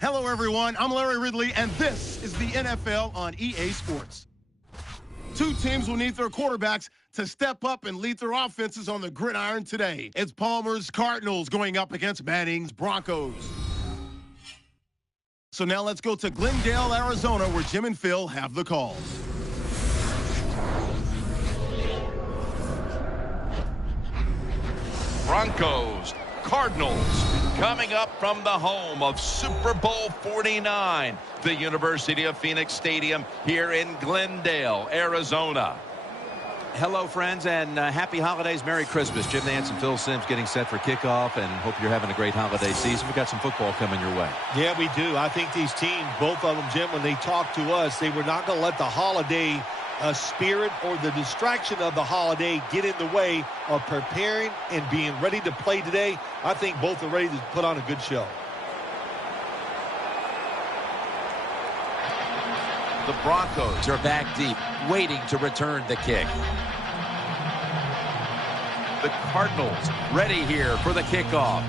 Hello, everyone. I'm Larry Ridley, and this is the NFL on EA Sports. Two teams will need their quarterbacks to step up and lead their offenses on the gridiron today. It's Palmer's Cardinals going up against Manning's Broncos. So now let's go to Glendale, Arizona, where Jim and Phil have the calls. Broncos, Cardinals, coming up from the home of Super Bowl 49, the University of Phoenix Stadium here in Glendale, Arizona. Hello, friends, and happy holidays. Merry Christmas. Jim Nance and Phil Simms getting set for kickoff, and hope you're having a great holiday season. We've got some football coming your way. Yeah, we do. I think these teams, both of them, Jim, when they talk to us, they were not going to let the holiday spirit or the distraction of the holiday get in the way of preparing and being ready to play today. I think both are ready to put on a good show. The Broncos are back deep, waiting to return the kick. The Cardinals ready here for the kickoff.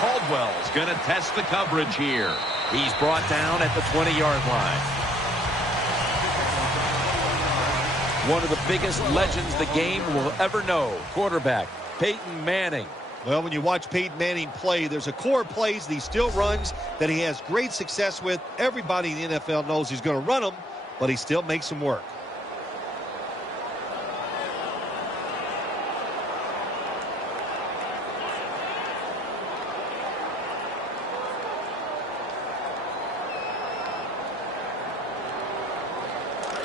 Caldwell's going to test the coverage here. He's brought down at the 20-yard line. One of the biggest legends the game will ever know, quarterback Peyton Manning. Well, when you watch Peyton Manning play, there's a core of plays that he still runs that he has great success with. Everybody in the NFL knows he's going to run them, but he still makes them work.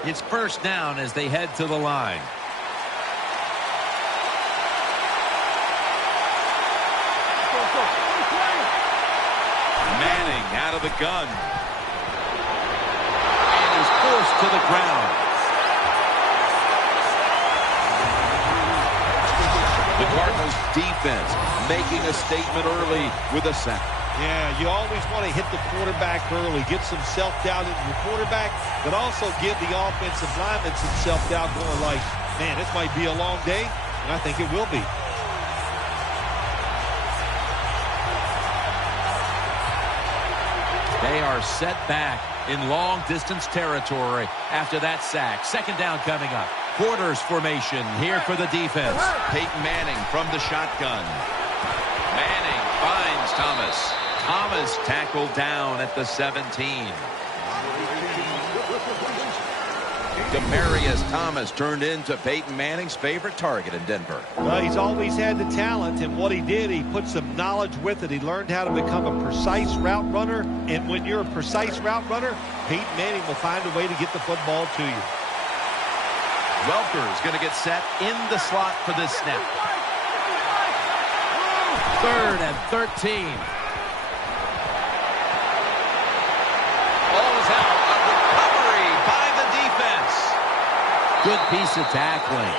It's first down as they head to the line. Manning out of the gun. And he's forced to the ground. The Cardinals defense making a statement early with a sack. Yeah, you always want to hit the quarterback early, get some self-doubt into your quarterback, but also give the offensive lineman some self-doubt going like, man, this might be a long day, and I think it will be. They are set back in long-distance territory after that sack. Second down coming up. Quarters formation here for the defense. Peyton Manning from the shotgun. Manning finds Thomas. Thomas tackled down at the 17. Demaryius Thomas turned into Peyton Manning's favorite target in Denver. Well, he's always had the talent, and what he did, he put some knowledge with it. He learned how to become a precise route runner, and when you're a precise route runner, Peyton Manning will find a way to get the football to you. Welker's going to get set in the slot for this snap. 3rd and 13. Ball is out. A recovery by the defense. Good piece of tackling.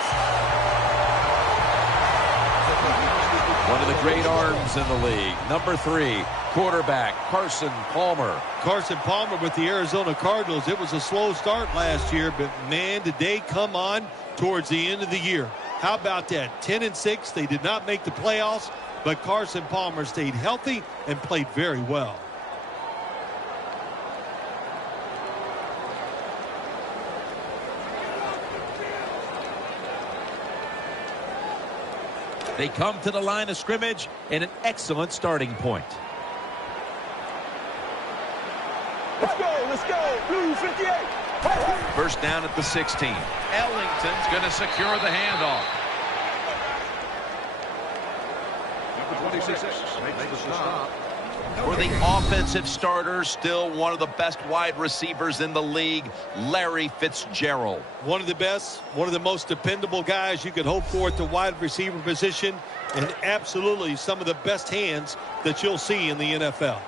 One of the great arms in the league. Number 3, quarterback Carson Palmer. Carson Palmer with the Arizona Cardinals. It was a slow start last year, but man, did they come on towards the end of the year. How about that? 10-6. They did not make the playoffs, but Carson Palmer stayed healthy and played very well. They come to the line of scrimmage in an excellent starting point. Let's go, Blue 58. First down at the 16. Ellington's going to secure the handoff. Number 26 makes the stop. For the offensive starter, still one of the best wide receivers in the league, Larry Fitzgerald. One of the best, one of the most dependable guys you could hope for at the wide receiver position, and absolutely some of the best hands that you'll see in the NFL.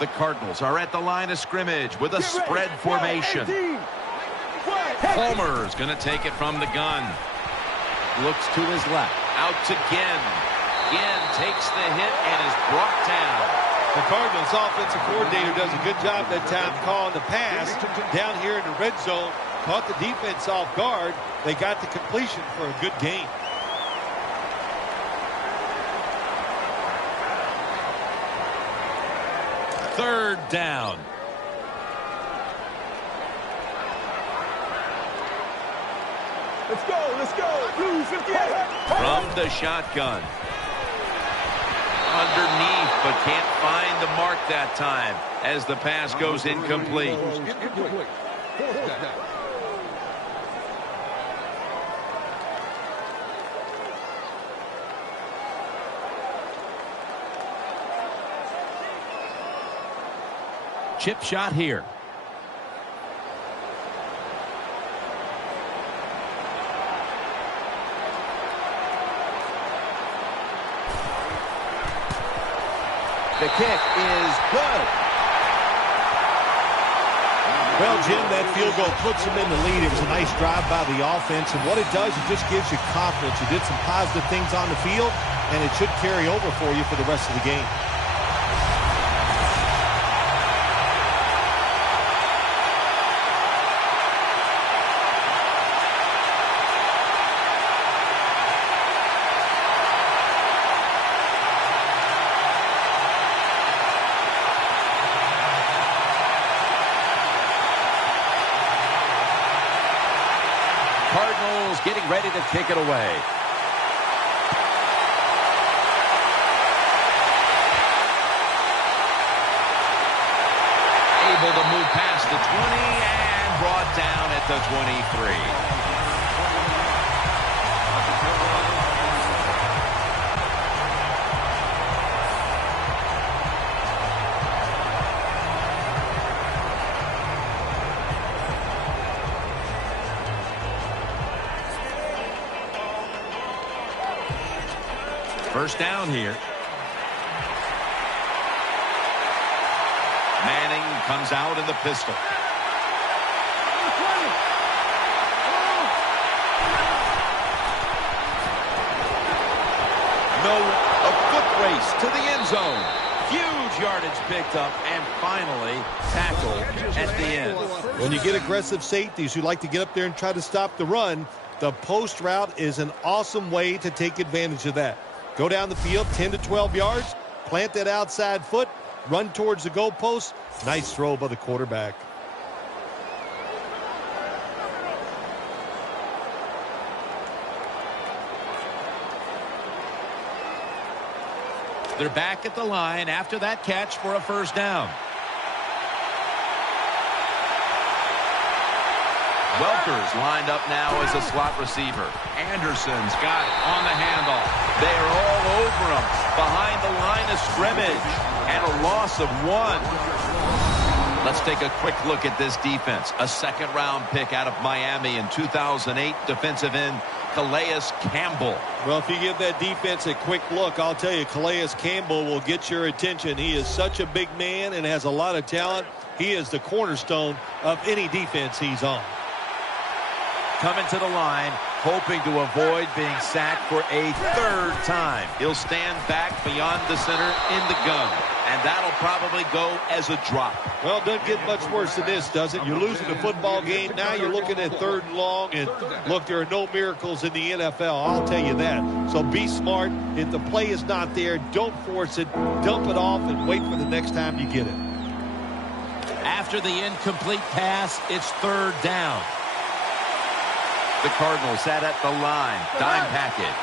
The Cardinals are at the line of scrimmage with a spread formation. Palmer's going to take it from the gun. looks to his left. Out to Ginn. Ginn takes the hit and is brought down. The Cardinals offensive coordinator does a good job that time calling the pass down here in the red zone. Caught the defense off guard. They got the completion for a good gain. Third down. Let's go, let's go. Blue 58. From the shotgun. Underneath, but can't find the mark that time as the pass goes incomplete. Chip shot here. The kick is good. Well, Jim, that field goal puts them in the lead. It was a nice drive by the offense, and what it does, it just gives you confidence. You did some positive things on the field, and it should carry over for you for the rest of the game. Cardinals getting ready to kick it away. Able to move past the 20 and brought down at the 23. First down here. Manning comes out in the pistol. A foot race to the end zone. Huge yardage picked up and finally tackled at the end. When you get aggressive safeties who like to get up there and try to stop the run, the post route is an awesome way to take advantage of that. Go down the field 10 to 12 yards, plant that outside foot, run towards the goalpost. Nice throw by the quarterback. They're back at the line after that catch for a first down. Welker's lined up now as a slot receiver. Anderson's got it on the handoff. They are all over him behind the line of scrimmage. And a loss of 1. Let's take a quick look at this defense. A second-round pick out of Miami in 2008, defensive end Calais Campbell. Well, if you give that defense a quick look, I'll tell you, Calais Campbell will get your attention. He is such a big man and has a lot of talent. He is the cornerstone of any defense he's on. Coming to the line, hoping to avoid being sacked for a third time. He'll stand back beyond the center in the gun, and that'll probably go as a drop. Well, it doesn't get much worse than this, does it? You're losing the football game. Now you're looking at third and long, and look, there are no miracles in the NFL. I'll tell you that. So be smart. If the play is not there, don't force it. Dump it off and wait for the next time you get it. After the incomplete pass, it's third down. The Cardinals sat at the line. Dime package.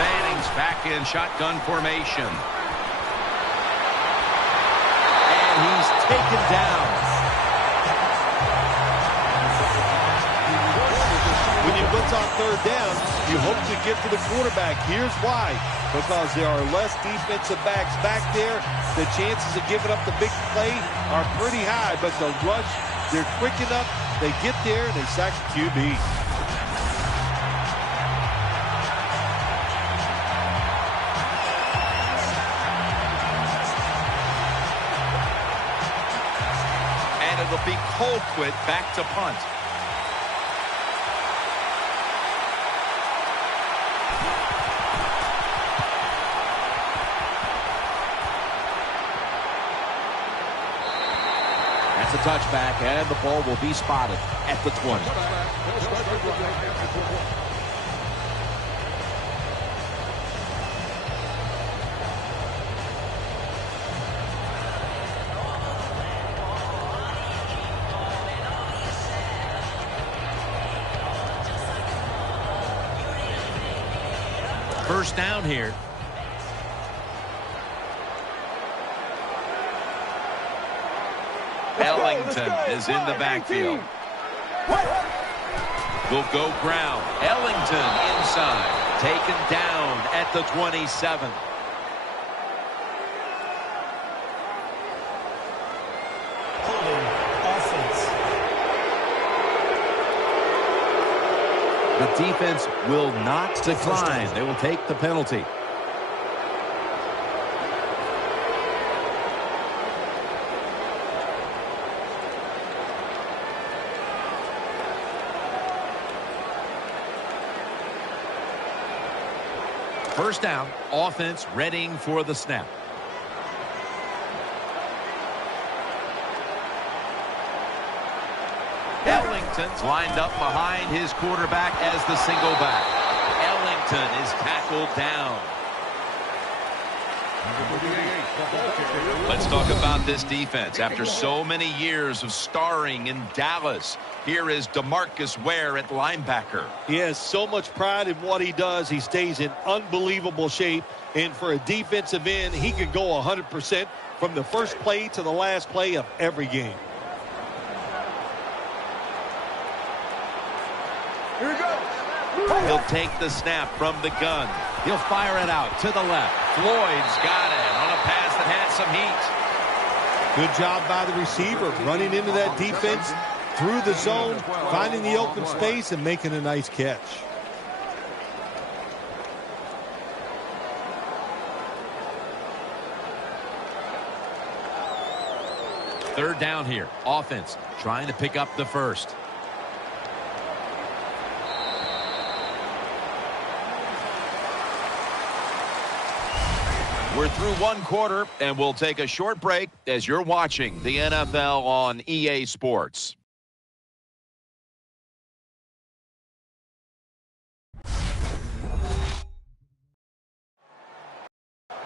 Manning's back in shotgun formation. And he's taken down. When you blitz on third down, you hope to get to the quarterback. Here's why. Because there are less defensive backs back there. The chances of giving up the big play are pretty high, but the rush, they're quick enough. They get there and they sack the QB. And it'll be Colquitt back to punt. That's a touchback, and the ball will be spotted at the 20. First down here. Ellington is in the backfield. Will go ground. Ellington inside. Taken down at the 27. The defense will not decline. They will take the penalty. First down, offense readying for the snap. Ellington's lined up behind his quarterback as the single back. Ellington is tackled down. Let's talk about this defense. After so many years of starring in Dallas, here is DeMarcus Ware at linebacker. He has so much pride in what he does. He stays in unbelievable shape. And for a defensive end, he could go 100% from the first play to the last play of every game. Here we go. He'll take the snap from the gun. He'll fire it out to the left. Floyd's got it on a pass that had some heat. Good job by the receiver, running into that defense through the zone, finding the open space, and making a nice catch. Third down here. Offense trying to pick up the first. We're through one quarter, and we'll take a short break as you're watching the NFL on EA Sports.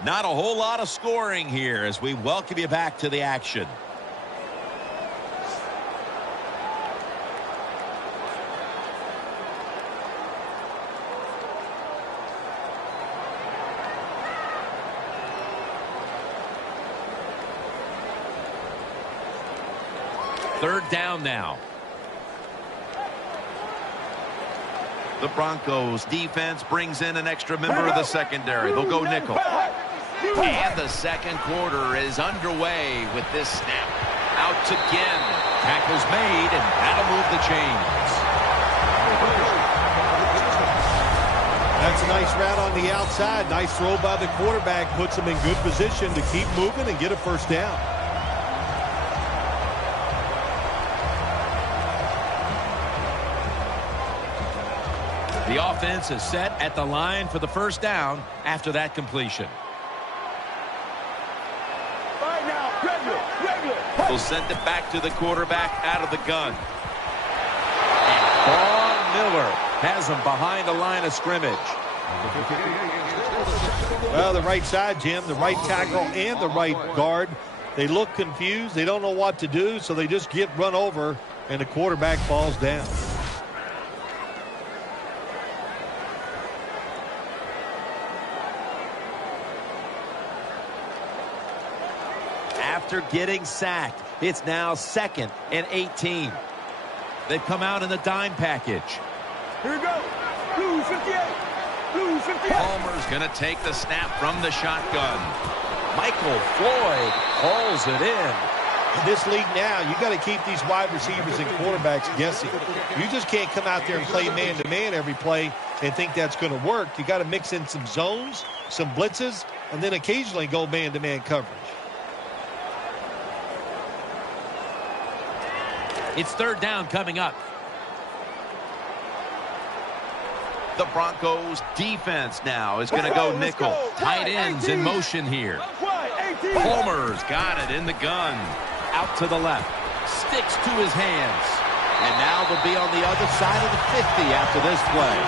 Not a whole lot of scoring here as we welcome you back to the action. Third down now. The Broncos defense brings in an extra member of the secondary. They'll go nickel. And the second quarter is underway with this snap. Out again. Tackle's made, and that'll move the chains. That's a nice route on the outside. Nice throw by the quarterback. Puts him in good position to keep moving and get a first down. The offense is set at the line for the first down after that completion. Right now, regular. We'll send it back to the quarterback out of the gun. And Vaughn Miller has him behind the line of scrimmage. Well, the right side, Jim, the right tackle and the right guard, they look confused. They don't know what to do, so they just get run over, and the quarterback falls down. After getting sacked, it's now 2nd and 18. They've come out in the dime package. Here we go. Blue 58. Blue 58. Palmer's going to take the snap from the shotgun. Michael Floyd hauls it in. In this league now, you got to keep these wide receivers and quarterbacks guessing. You just can't come out there and play man-to-man every play and think that's going to work. You got to mix in some zones, some blitzes, and then occasionally go man-to-man coverage. It's third down coming up. The Broncos defense now is going to go nickel. Tight ends in motion here. Palmer's got it in the gun. Out to the left. Sticks to his hands. And now they'll be on the other side of the 50 after this play.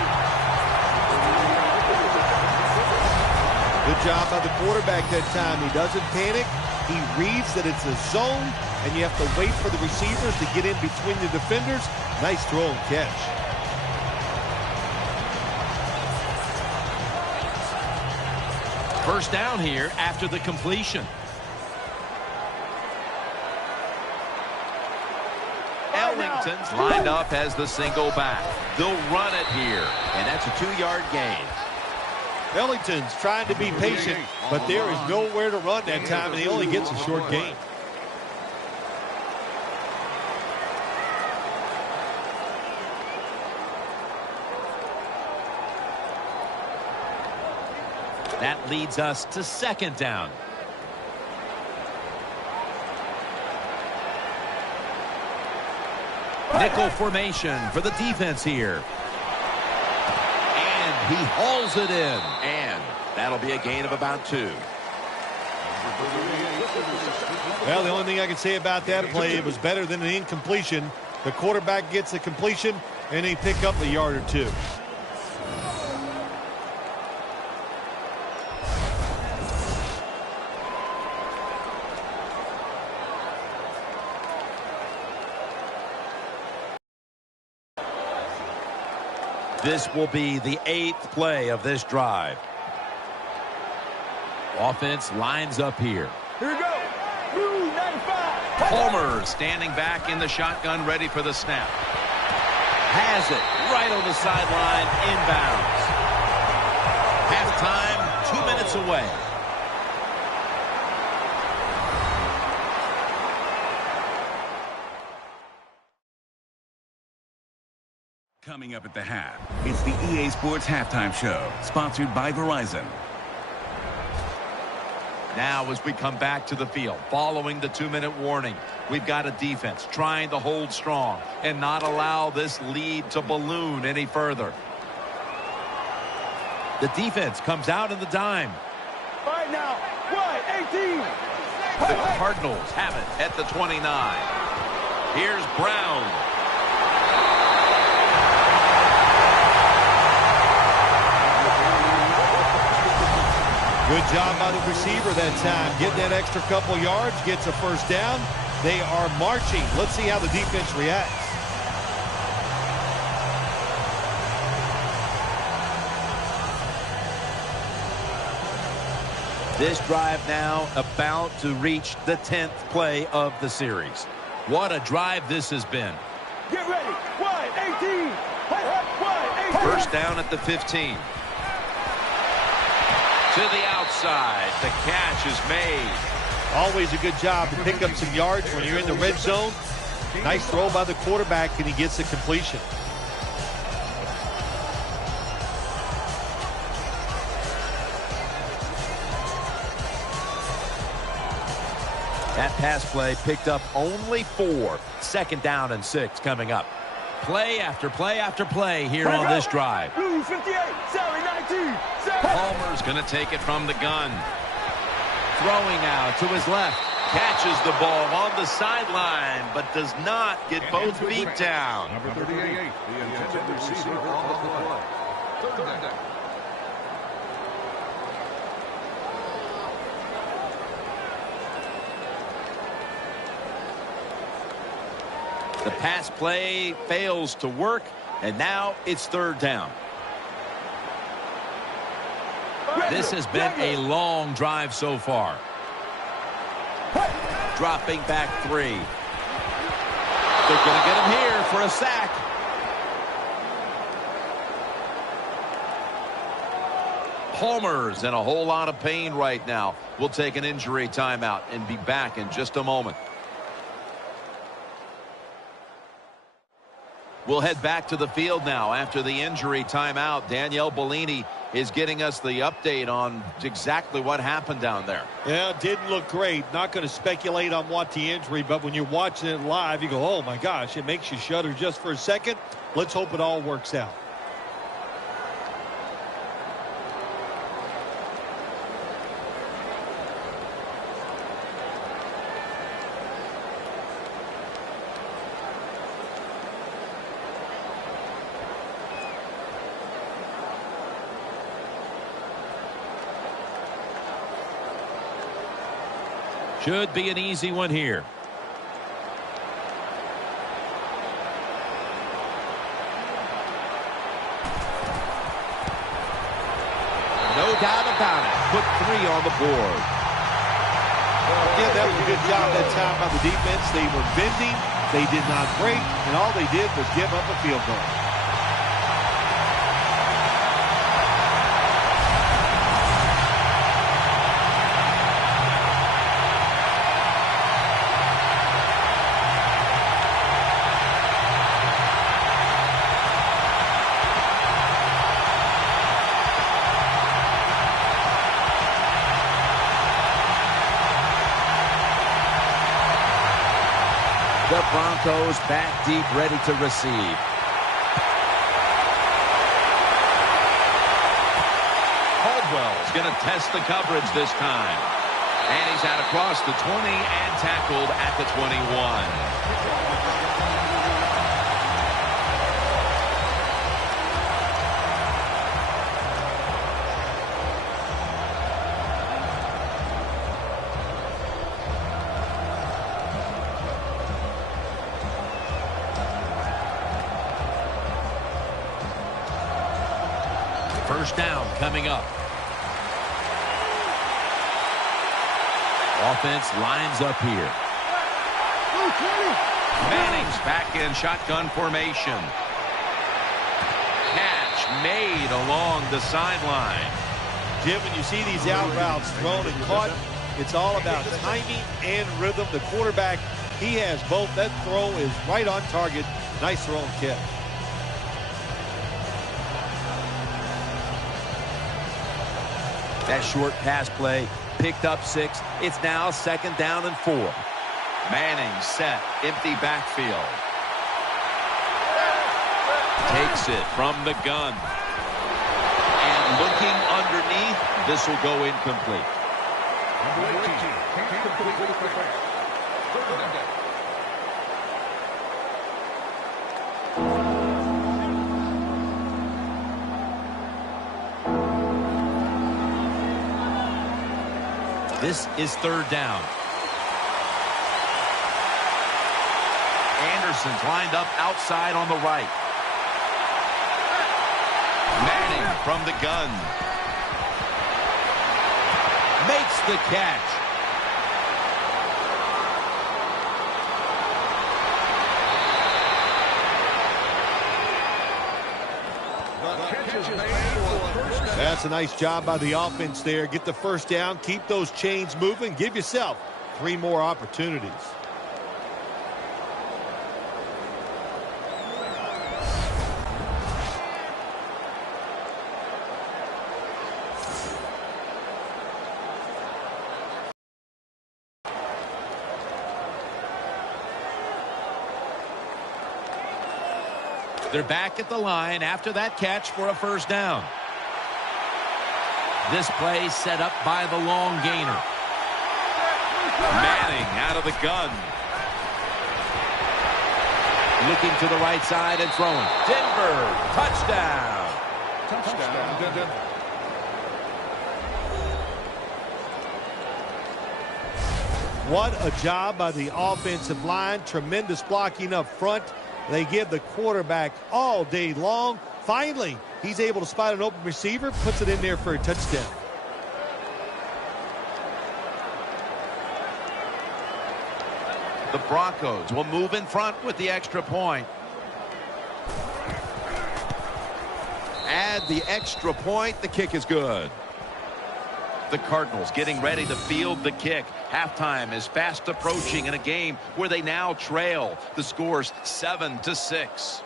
Good job by the quarterback that time. He doesn't panic. He reads that it's a zone, and you have to wait for the receivers to get in between the defenders. Nice throw and catch. First down here after the completion. Ellington's lined up as the single back. They'll run it here, and that's a 2-yard gain. Ellington's trying to be patient, but there is nowhere to run that time, and he only gets a short gain. That leads us to second down. Nickel formation for the defense here. And he hauls it in. And that'll be a gain of about 2. Well, the only thing I can say about that play, it was better than an incompletion. The quarterback gets a completion, and they pick up a yard or 2. This will be the 8th play of this drive. Offense lines up here. Here we go. Blue 95. Palmer standing back in the shotgun, ready for the snap. Has it right on the sideline, inbounds. Halftime, 2 minutes away. Coming up at the half, it's the EA Sports Halftime Show, sponsored by Verizon. Now as we come back to the field, following the 2-minute warning, we've got a defense trying to hold strong and not allow this lead to balloon any further. The defense comes out in the dime. All right now, right, 18. The Cardinals have it at the 29. Here's Brown. Good job by the receiver that time. Getting that extra couple yards, gets a first down. They are marching. Let's see how the defense reacts. This drive now about to reach the 10th play of the series. What a drive this has been. Get ready. Wide, 18. Wide, 18. First down at the 15. To the outside. The catch is made. Always a good job to pick up some yards when you're in the red zone. Nice throw by the quarterback, and he gets the completion. That pass play picked up only 4. Second down and 6 coming up. Play after play after play here on this drive. Blue 58, Sally 19. Palmer's going to take it from the gun. Throwing now to his left. Catches the ball on the sideline, but does not get both feet down. Number 38, the intended receiver on the play. Third down. The pass play fails to work, and now it's third down. This has been a long drive so far. Dropping back 3. They're going to get him here for a sack. Palmer's in a whole lot of pain right now. We'll take an injury timeout and be back in just a moment. We'll head back to the field now after the injury timeout. Danielle Bellini is getting us the update on exactly what happened down there. Yeah, it didn't look great. Not going to speculate on what the injury, but when you're watching it live, you go, oh my gosh, it makes you shudder just for a second. Let's hope it all works out. Should be an easy one here. No doubt about it. Put 3 on the board. Again, that was a good job that time by the defense. They were bending. They did not break. And all they did was give up a field goal. The Broncos back deep, ready to receive. Caldwell's going to test the coverage this time. And he's out across the 20 and tackled at the 21. First down coming up. Offense lines up here. Manning's back in shotgun formation. Catch made along the sideline. Jim, when you see these out routes thrown and caught, it's all about timing and rhythm. The quarterback, he has both. That throw is right on target. Nice throw and catch. That short pass play picked up 6. It's now 2nd down and 4. Manning set, empty backfield. Takes it from the gun. And looking underneath, this will go incomplete. This is 3rd down. Anderson's lined up outside on the right. Manning from the gun. Makes the catch. That's a nice job by the offense there. Get the first down, keep those chains moving, give yourself 3 more opportunities. They're back at the line after that catch for a first down. This play set up by the long gainer. Manning out of the gun. Looking to the right side and throwing. Denver, touchdown. Touchdown, Denver. What a job by the offensive line. Tremendous blocking up front. They give the quarterback all day long. Finally, he's able to spot an open receiver, puts it in there for a touchdown. The Broncos will move in front with the extra point. Add the extra point. The kick is good. The Cardinals getting ready to field the kick. Halftime is fast approaching in a game where they now trail. The score's 7-6.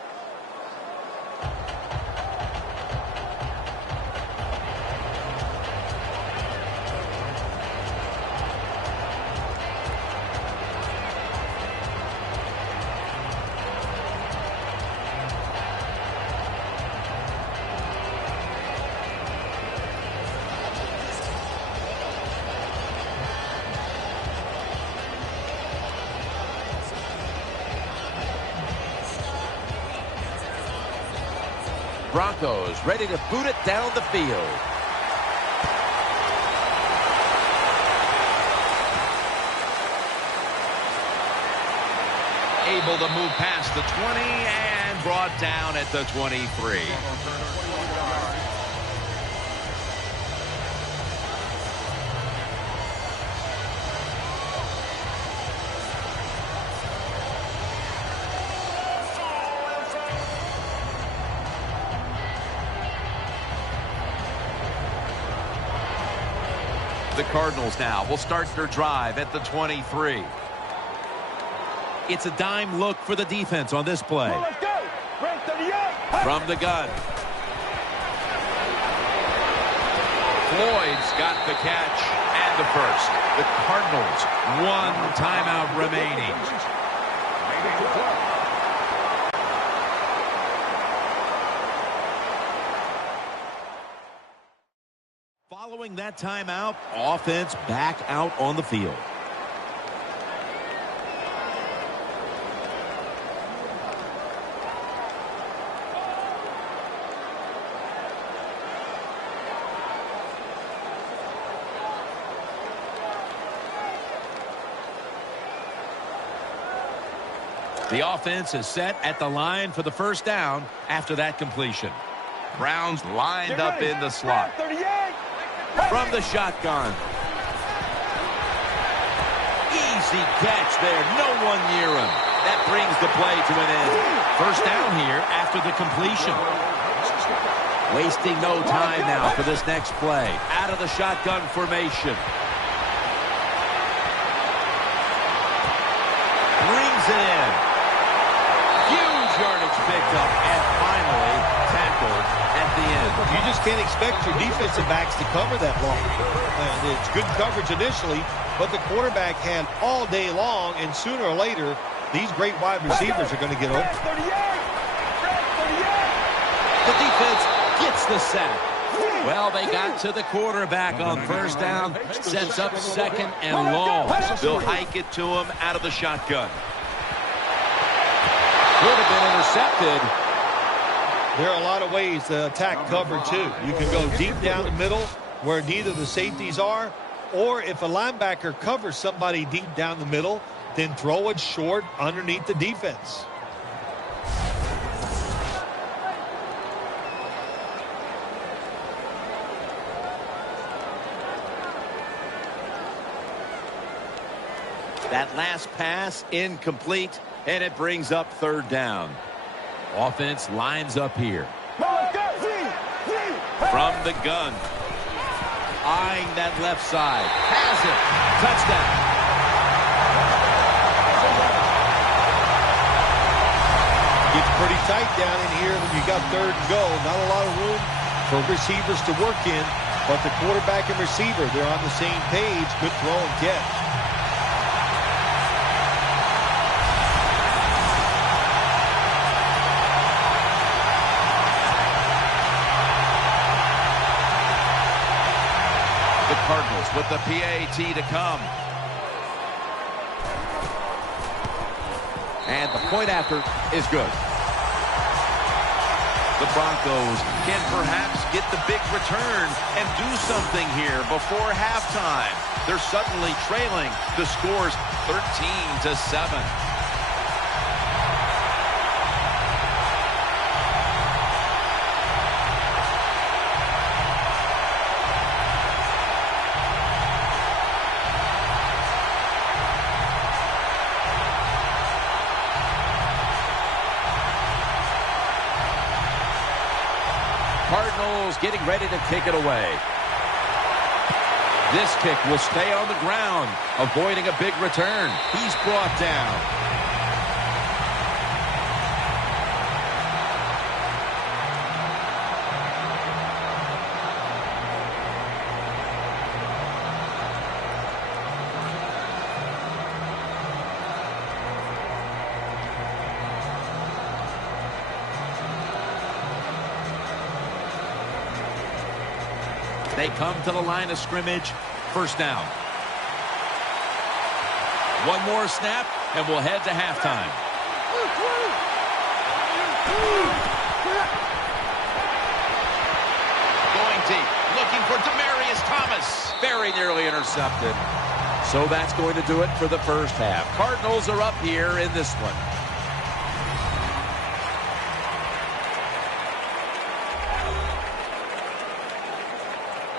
Broncos ready to boot it down the field. Able to move past the 20 and brought down at the 23. The Cardinals now will start their drive at the 23. It's a dime look for the defense on this play. Let's go. Break 38. From the gun. Floyd's got the catch and the first. The Cardinals, one timeout remaining. Following that timeout, offense back out on the field. The offense is set at the line for the first down after that completion. Browns lined up in the slot. 38. From the shotgun. Easy catch there. No one near him. That brings the play to an end. First down here after the completion. Wasting no time now for this next play. Out of the shotgun formation. Brings it in. Huge yardage picked up and finally tackled at the end. You just can't expect your defensive backs to cover that long. And it's good coverage initially, but the quarterback had all day long, and sooner or later, these great wide receivers are going to get open. 38. The defense gets the sack. Well, they got to the quarterback on first down. Sets up second and long. They'll hike it to him out of the shotgun. Could have been intercepted. There are a lot of ways to attack cover, too. You can go deep down the middle where neither the safeties are, or if a linebacker covers somebody deep down the middle, then throw it short underneath the defense. That last pass incomplete, and it brings up third down. Offense lines up here. From the gun. Eyeing that left side. Has it. Touchdown. Gets pretty tight down in here when you got third and go. Not a lot of room for receivers to work in, but the quarterback and receiver, they're on the same page. Good throw and catch. Cardinals with the PAT to come. And the point after is good. The Broncos can perhaps get the big return and do something here before halftime. They're suddenly trailing. The score's 13-7. Cardinals getting ready to take it away. This kick will stay on the ground, avoiding a big return. He's brought down. They come to the line of scrimmage. First down. One more snap, and we'll head to halftime. Going deep, looking for Demaryius Thomas. Very nearly intercepted. So that's going to do it for the first half. Cardinals are up here in this one.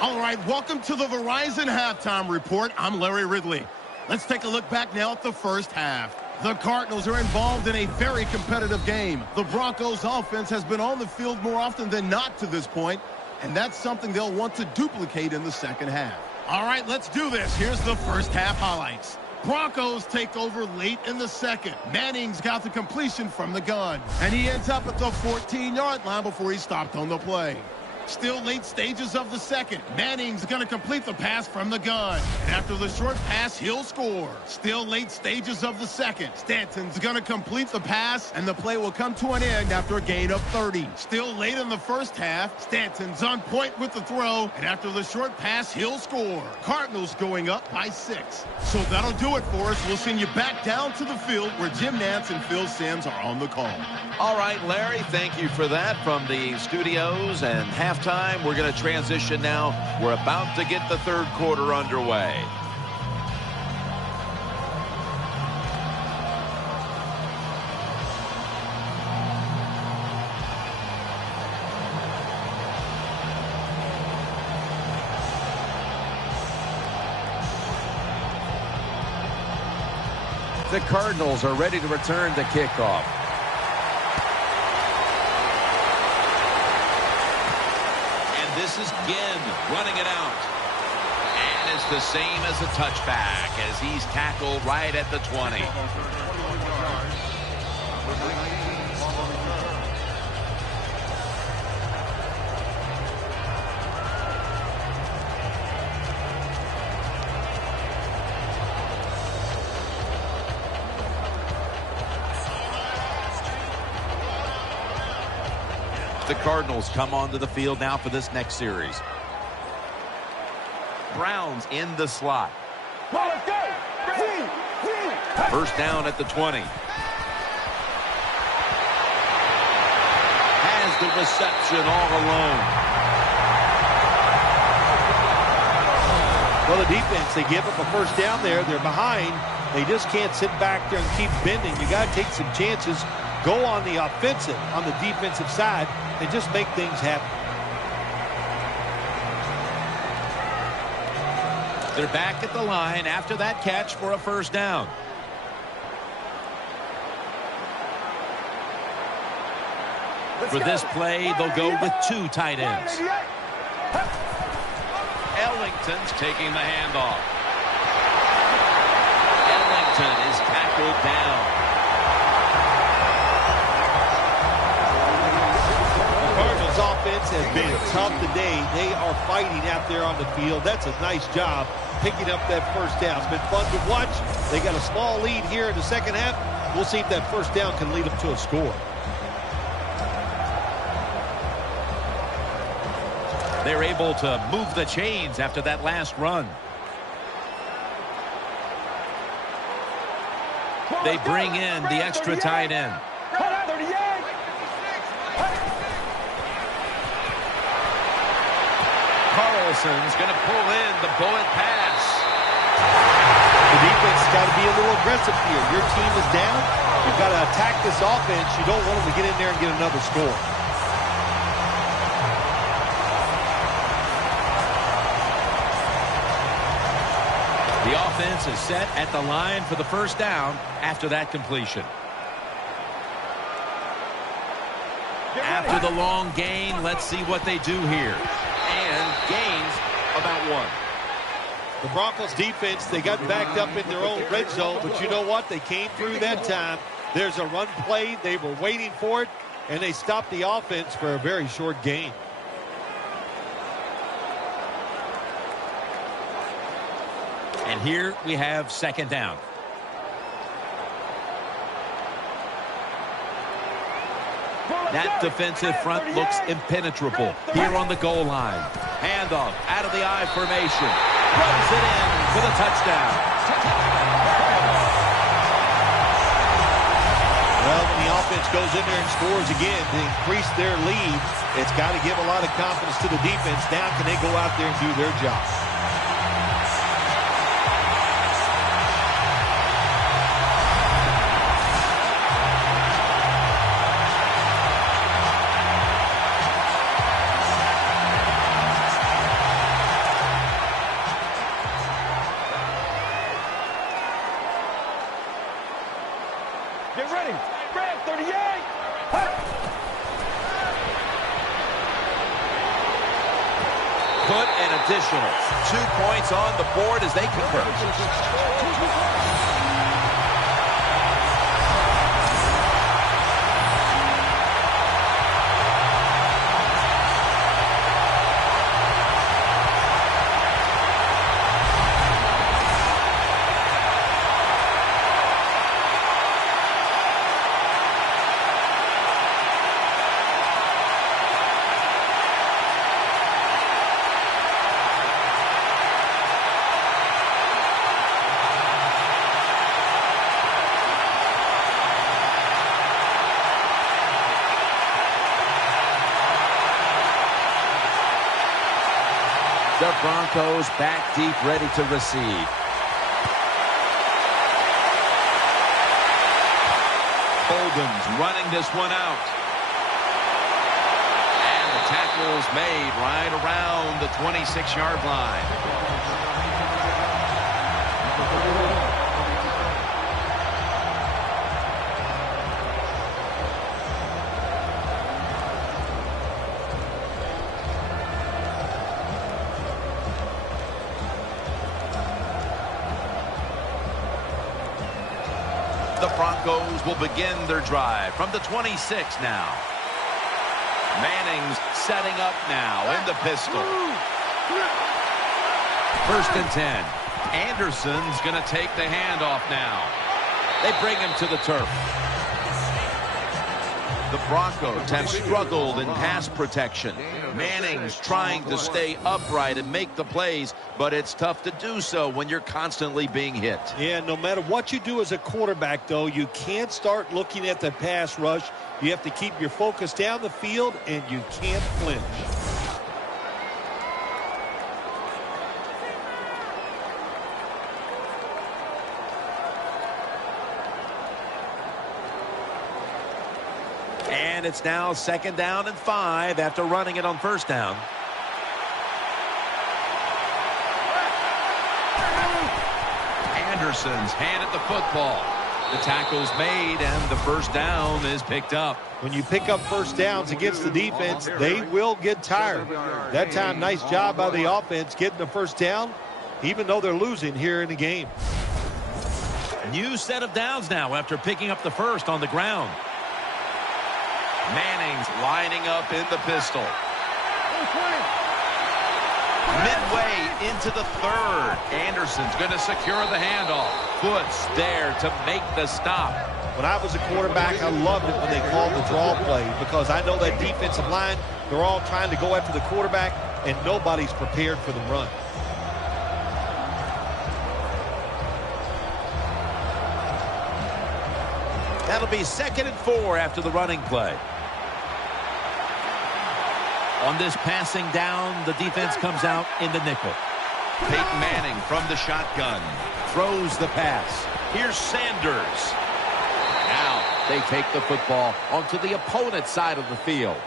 All right, welcome to the Verizon Halftime Report. I'm Larry Ridley. Let's take a look back now at the first half. The Cardinals are involved in a very competitive game. The Broncos offense has been on the field more often than not to this point, and that's something they'll want to duplicate in the second half. All right, let's do this. Here's the first half highlights. Broncos take over late in the second. Manning's got the completion from the gun, and he ends up at the 14-yard line before he stopped on the play. Still late stages of the second. Manning's going to complete the pass from the gun. And after the short pass, he'll score. Still late stages of the second. Stanton's going to complete the pass, and the play will come to an end after a gain of 30. Still late in the first half. Stanton's on point with the throw, and after the short pass, he'll score. Cardinals going up by 6. So that'll do it for us. We'll send you back down to the field where Jim Nantz and Phil Simms are on the call. All right, Larry, thank you for that from the studios and halftime. We're going to transition now. We're about to get the third quarter underway. The Cardinals are ready to return the kickoff. This is Ginn running it out. And it's the same as a touchback as he's tackled right at the 20. The Cardinals come onto the field now for this next series. Browns in the slot. First down at the 20. Has the reception all alone. Well, the defense, they give up a first down there. They're behind. They just can't sit back there and keep bending. You got to take some chances. Go on the offensive, on the defensive side, and just make things happen. They're back at the line after that catch for a first down. For this play, they'll go with 2 tight ends. Ellington's taking the handoff. Ellington is tackled down. Offense has been tough today. They are fighting out there on the field. That's a nice job picking up that first down. It's been fun to watch. They got a small lead here in the second half. We'll see if that first down can lead them to a score. They're able to move the chains after that last run. They bring in the extra tight end. Carlson's going to pull in the bullet pass. The defense has got to be a little aggressive here. Your team is down. You've got to attack this offense. You don't want them to get in there and get another score. The offense is set at the line for the first down after that completion. After the long gain, let's see what they do here. And gains about 1. The Broncos defense, they got backed up in their own red zone, but you know what? They came through that time. There's a run play. They were waiting for it, and they stopped the offense for a very short gain. And here we have second down. That defensive front looks impenetrable here on the goal line. Handoff out of the I formation. Runs it in for the touchdown. Well, when the offense goes in there and scores again to increase their lead, it's got to give a lot of confidence to the defense. Now can they go out there and do their job? Get ready. Red 38. Hut. Put an additional 2 points on the board as they convert. The Broncos back deep, ready to receive. Holdens running this one out. And the tackle's made right around the 26-yard line. The Broncos will begin their drive from the 26 now. Manning's setting up now in the pistol. 1st and 10. Anderson's going to take the handoff now. They bring him to the turf. The Broncos have struggled in pass protection. Manning's trying to stay upright and make the plays, but it's tough to do so when you're constantly being hit. Yeah, no matter what you do as a quarterback, though, you can't start looking at the pass rush. You have to keep your focus down the field, and you can't flinch. And it's now 2nd down and 5 after running it on 1st down. Anderson's handed the football. The tackle's made and the 1st down is picked up. When you pick up 1st downs against the defense, they will get tired. That time, nice job by the offense getting the 1st down, even though they're losing here in the game. New set of downs now after picking up the 1st on the ground. Manning's lining up in the pistol. Midway into the 3rd. Anderson's going to secure the handoff. Foots there to make the stop. When I was a quarterback, I loved it when they called the draw play because I know that defensive line, they're all trying to go after the quarterback, and nobody's prepared for the run. That'll be 2nd and 4 after the running play. On this passing down, the defense comes out in the nickel. Peyton Manning from the shotgun throws the pass. Here's Sanders. Now they take the football onto the opponent's side of the field.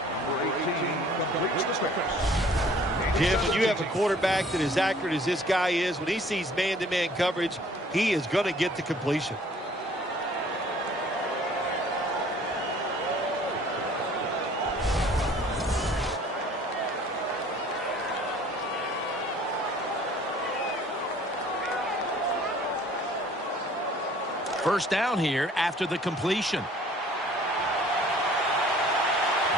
Jim, when you have a quarterback that is accurate as this guy is, when he sees man-to-man coverage, he is going to get the completion. First down here after the completion.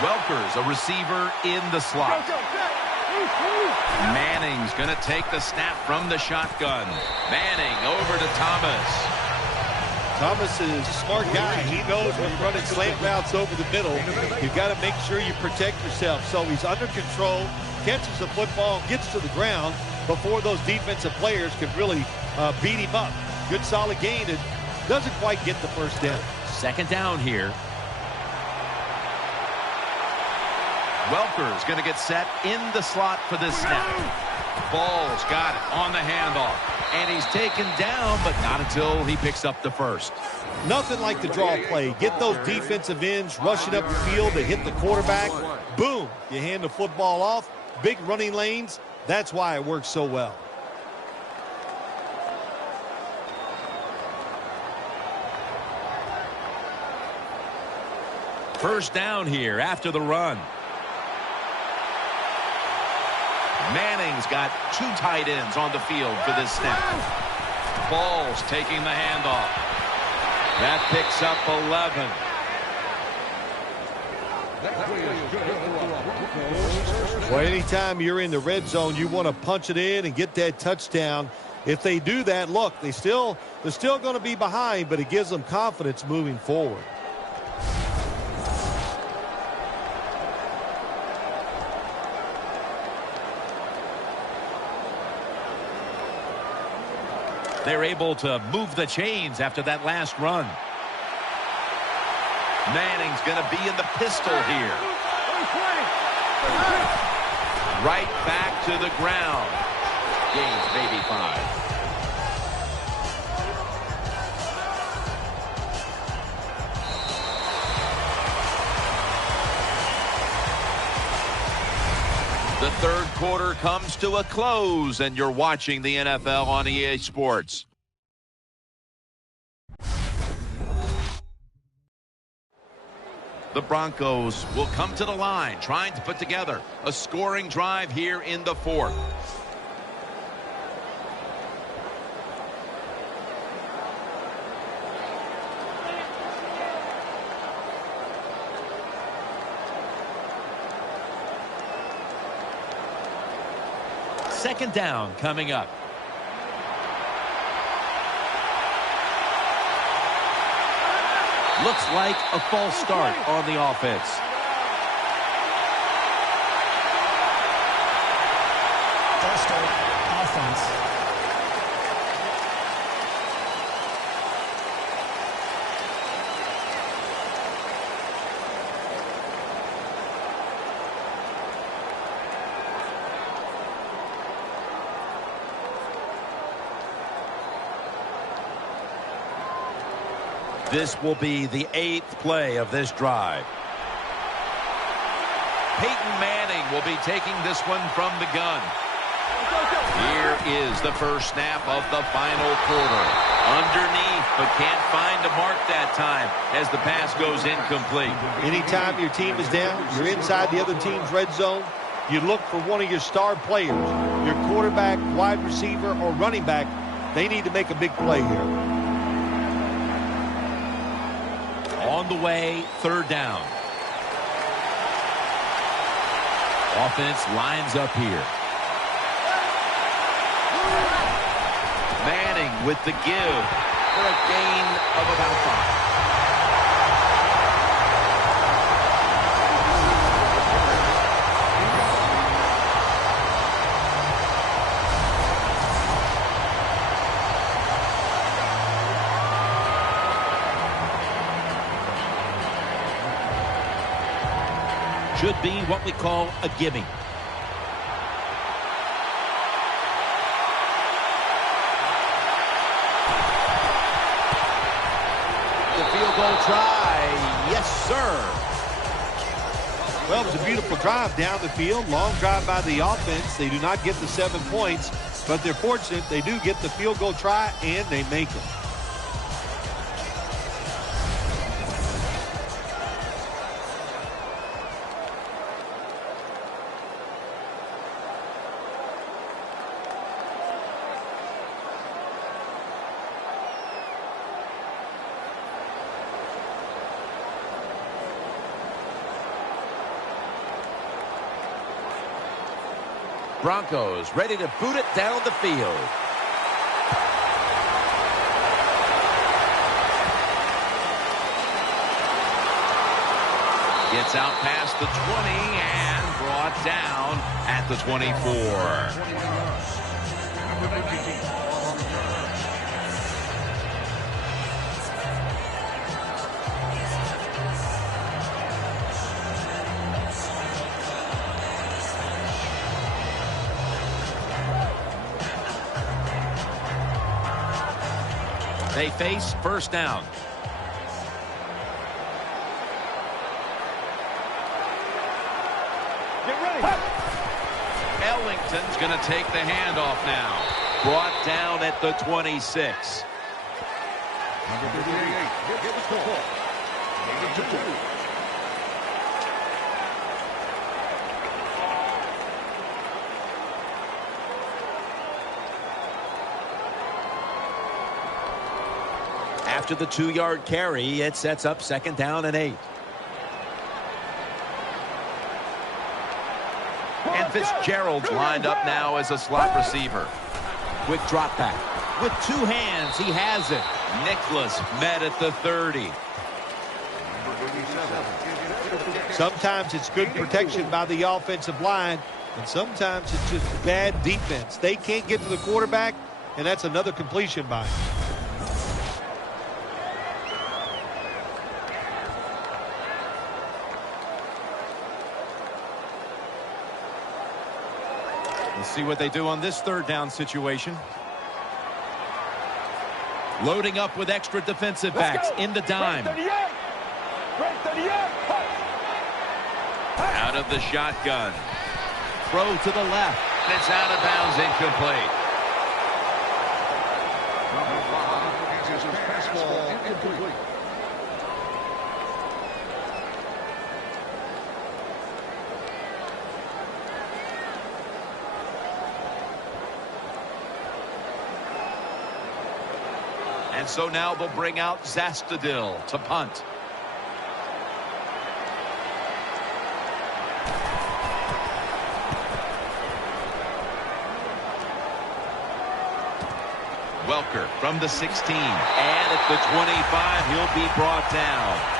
Welker's a receiver in the slot. Manning's going to take the snap from the shotgun. Manning over to Thomas. Thomas is a smart guy. He knows when you're running slant routes over the middle, you've got to make sure you protect yourself. So he's under control, catches the football, gets to the ground before those defensive players can really beat him up. Good solid gain. It doesn't quite get the first down. 2nd down here. Welker's going to get set in the slot for this snap. Ball's got it on the handoff. And he's taken down, but not until he picks up the 1st. Nothing like the draw play. Get those defensive ends rushing up the field to hit the quarterback. Boom. You hand the football off. Big running lanes. That's why it works so well. First down here after the run. Manning's got 2 tight ends on the field for this snap. Ball's taking the handoff. That picks up 11. Well, anytime you're in the red zone, you want to punch it in and get that touchdown. If they do that, look, they're still going to be behind, but it gives them confidence moving forward. They're able to move the chains after that last run. Manning's going to be in the pistol here. Right back to the ground. Gains maybe 5. The third quarter comes to a close, and you're watching the NFL on EA Sports. The Broncos will come to the line, trying to put together a scoring drive here in the fourth. Second down coming up. Looks like a false start on the offense. False start, offense. This will be the 8th play of this drive. Peyton Manning will be taking this one from the gun. Here is the first snap of the final quarter. Underneath, but can't find a mark that time as the pass goes incomplete. Anytime your team is down, you're inside the other team's red zone, you look for one of your star players, your quarterback, wide receiver, or running back. They need to make a big play here. On the way, third down. Offense lines up here. Manning with the give for a gain of about 5. Should be what we call a gimme. The field goal try. Yes, sir. Well, it was a beautiful drive down the field. Long drive by the offense. They do not get the 7 points, but they're fortunate they do get the field goal try, and they make it. Broncos ready to boot it down the field. Gets out past the 20 and brought down at the 24. They face first down. Get ready. Ellington's going to take the handoff now. Brought down at the 26. Number 38. Get the ball. After the 2-yard carry, it sets up 2nd down and 8. And Fitzgerald's lined up now as a slot receiver. Quick drop back. With 2 hands, he has it. Nicholas met at the 30. Sometimes it's good protection by the offensive line, and sometimes it's just bad defense. They can't get to the quarterback, and that's another completion by him. Let's see what they do on this 3rd down situation. Loading up with extra defensive backs in the dime. Out of the shotgun. Throw to the left. It's out of bounds, incomplete. And so now they'll bring out Zastadil to punt. Welker from the 16. And at the 25, he'll be brought down.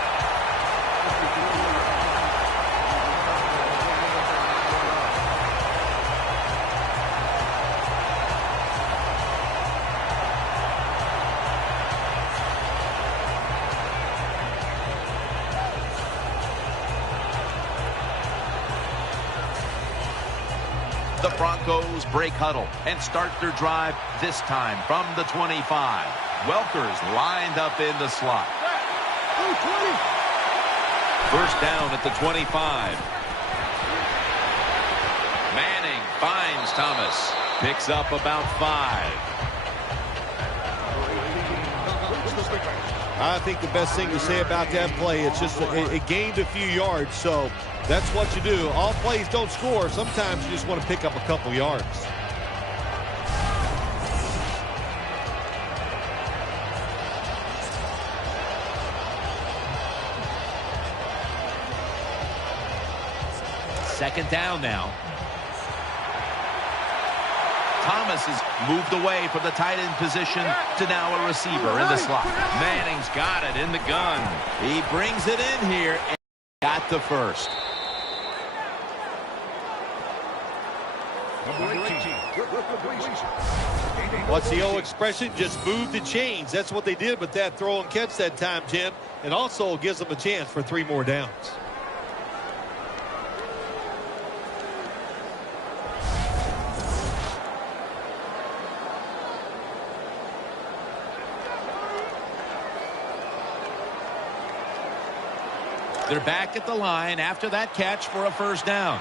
The Broncos break huddle and start their drive this time from the 25. Welker's lined up in the slot. 1st down at the 25. Manning finds Thomas. Picks up about 5. I think the best thing to say about that play, it's just it gained a few yards, so that's what you do. All plays don't score. Sometimes you just want to pick up a couple yards. Second down now. Thomas has moved away from the tight end position to now a receiver in the slot. Manning's got it in the gun. He brings it in here and got the first. What's the old expression? Just move the chains. That's what they did with that throw and catch that time, Jim. It also gives them a chance for 3 more downs. They're back at the line after that catch for a 1st down.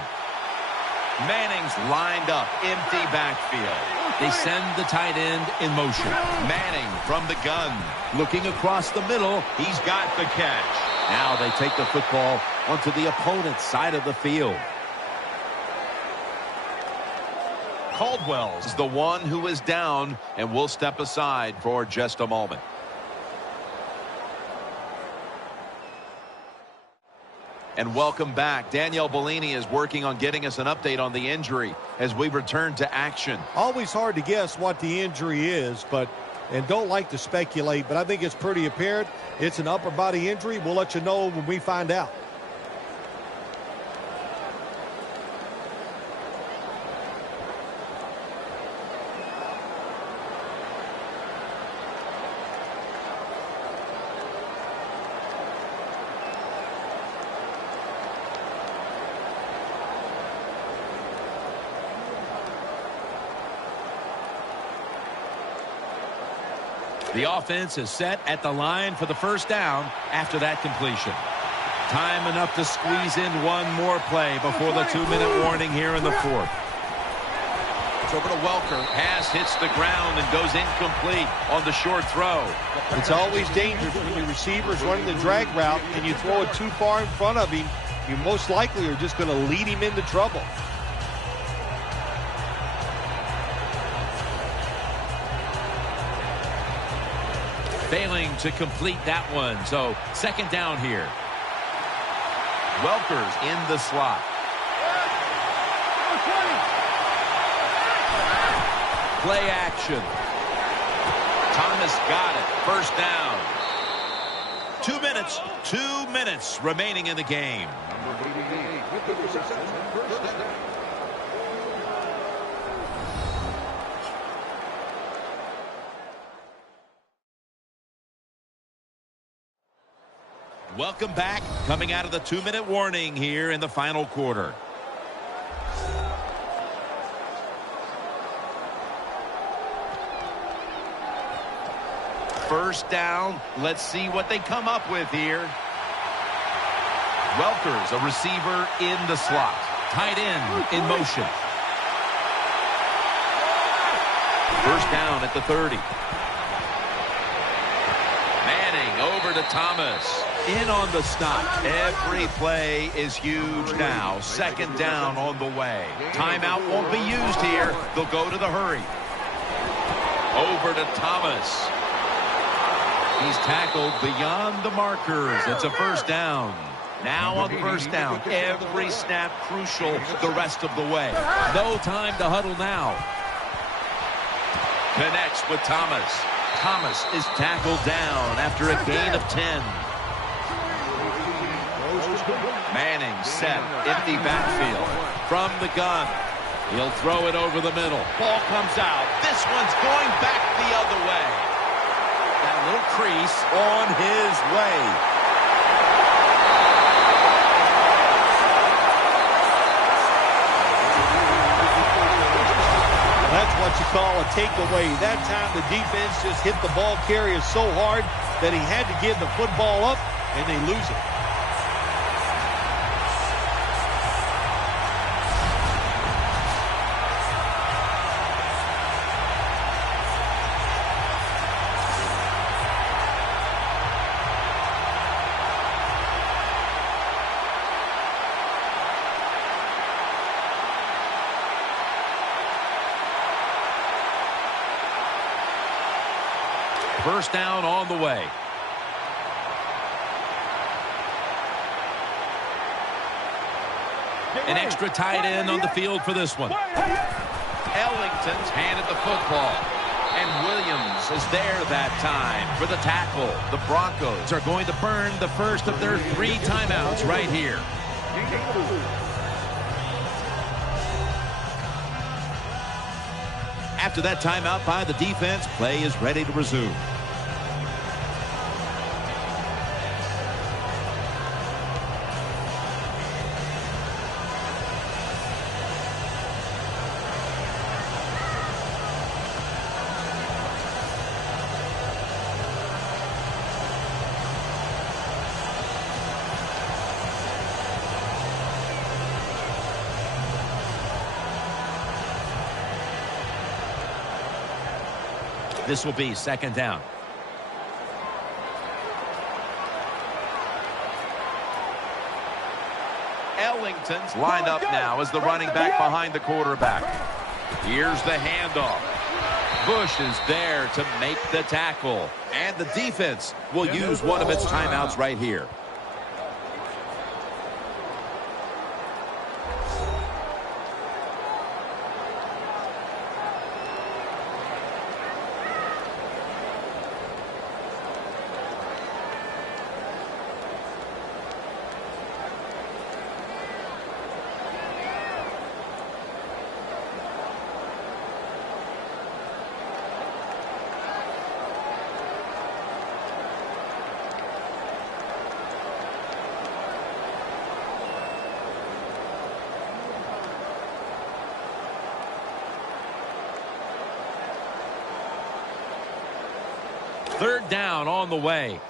Manning's lined up, empty backfield. They send the tight end in motion. Manning from the gun. Looking across the middle, he's got the catch. Now they take the football onto the opponent's side of the field. Caldwell's the one who is down, and will step aside for just a moment. And welcome back. Danielle Bellini is working on getting us an update on the injury as we return to action. Always hard to guess what the injury is, and don't like to speculate, but I think it's pretty apparent. It's an upper body injury. We'll let you know when we find out. The offense is set at the line for the 1st down after that completion. Time enough to squeeze in one more play before the 2-minute warning here in the 4th. It's over to Welker. Pass hits the ground and goes incomplete on the short throw. It's always dangerous when your receiver's running the drag route and you throw it too far in front of him. You most likely are just going to lead him into trouble. Failing to complete that one. So second down here. Welker's in the slot. Play action. Thomas got it. First down. 2 minutes remaining in the game. Welcome back. Coming out of the 2-minute warning here in the final quarter. First down. Let's see what they come up with here. Welker's a receiver in the slot. Tight end in motion. First down at the 30. Manning over to Thomas. In on the stop. Every play is huge now. Second down on the way. Timeout won't be used here. They'll go to the hurry. Over to Thomas. He's tackled beyond the markers. It's a first down. Now on first down. Every snap crucial the rest of the way. No time to huddle now. Connects with Thomas. Thomas is tackled down after a gain of 10. Manning set. Empty backfield. From the gun. He'll throw it over the middle. Ball comes out. This one's going back the other way. That little crease on his way. That's what you call a takeaway. That time the defense just hit the ball carrier so hard that he had to give the football up, and they lose it. First down on the way. An extra tight end on the field for this one. Ellington's handed the football. And Williams is there that time for the tackle. The Broncos are going to burn the first of their 3 timeouts right here. After that timeout by the defense, play is ready to resume. This will be second down. Ellington's lined up now as the running back behind the quarterback. Here's the handoff. Bush is there to make the tackle. And the defense will use one of its timeouts right here. Third down on the way.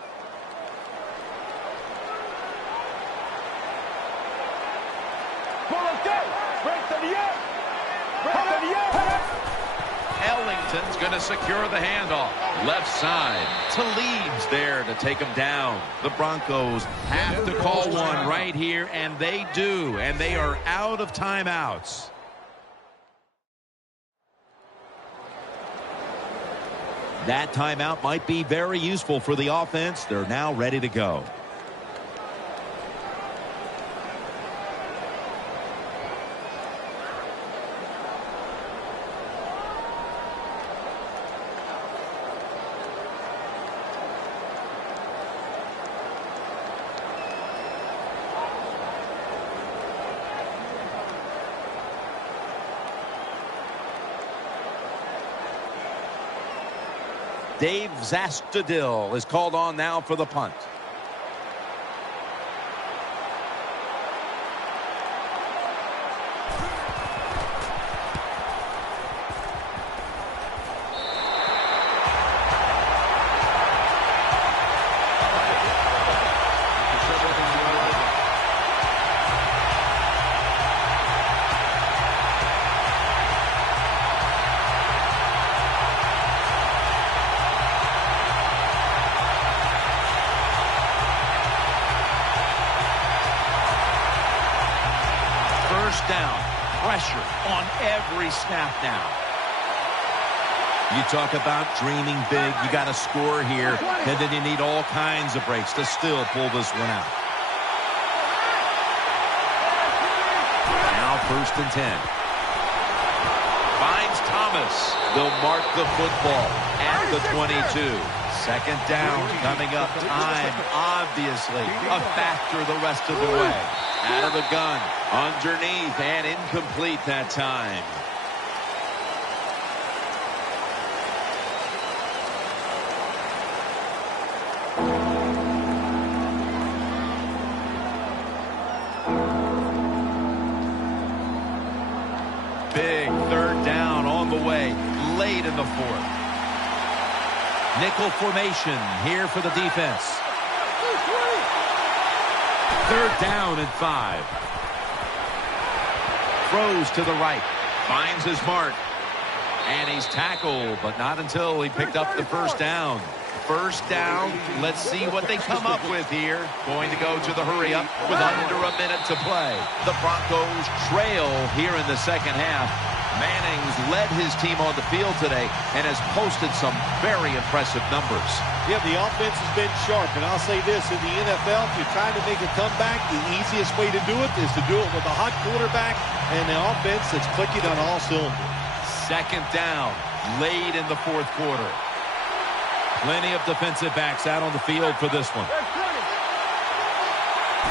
Ellington's going to secure the handoff. Left side. Talib's there to take him down. The Broncos have to call one right here, and they do. And they are out of timeouts. That timeout might be very useful for the offense. They're now ready to go. Dave Zastudil is called on now for the punt. Down. Pressure on every snap now. You talk about dreaming big. You got to score here, and then you need all kinds of breaks to still pull this one out. Now 1st and 10. Finds Thomas. They'll mark the football at the 22. 2nd down coming up. Time, obviously, a factor the rest of the way. Out of the gun, underneath, and incomplete that time. Big 3rd down on the way, late in the 4th. Nickel formation here for the defense. 3rd down and 5. Throws to the right. Finds his mark. And he's tackled, but not until he picked up the 1st down. 1st down. Let's see what they come up with here. Going to go to the hurry up with under a minute to play. The Broncos trail here in the 2nd half. Manning's led his team on the field today and has posted some very impressive numbers. Yeah, the offense has been sharp, and I'll say this, in the NFL, if you're trying to make a comeback, the easiest way to do it is to do it with a hot quarterback and an offense that's clicking on all cylinders. 2nd down, late in the 4th quarter. Plenty of defensive backs out on the field for this one.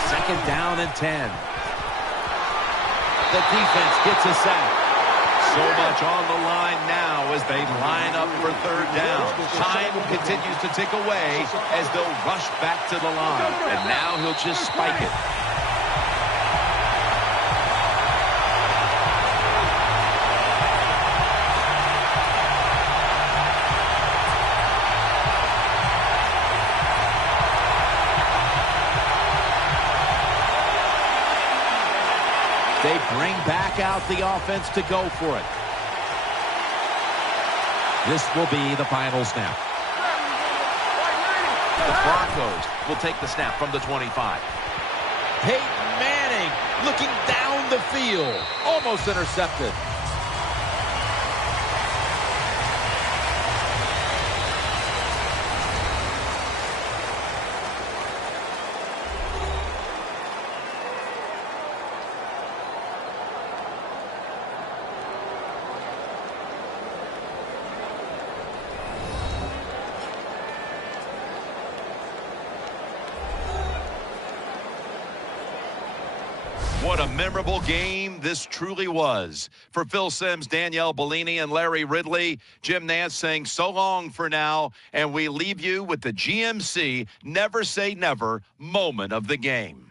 2nd down and 10. The defense gets a sack. So much on the line now as they line up for 3rd down. Time continues to tick away as they'll rush back to the line. And now he'll just spike it. They bring back out the offense to go for it. This will be the final snap. The Broncos will take the snap from the 25. Peyton Manning looking down the field. Almost intercepted. What a memorable game this truly was. For Phil Simms, Danielle Bellini, and Larry Ridley, Jim Nantz saying so long for now, and we leave you with the GMC Never Say Never moment of the game.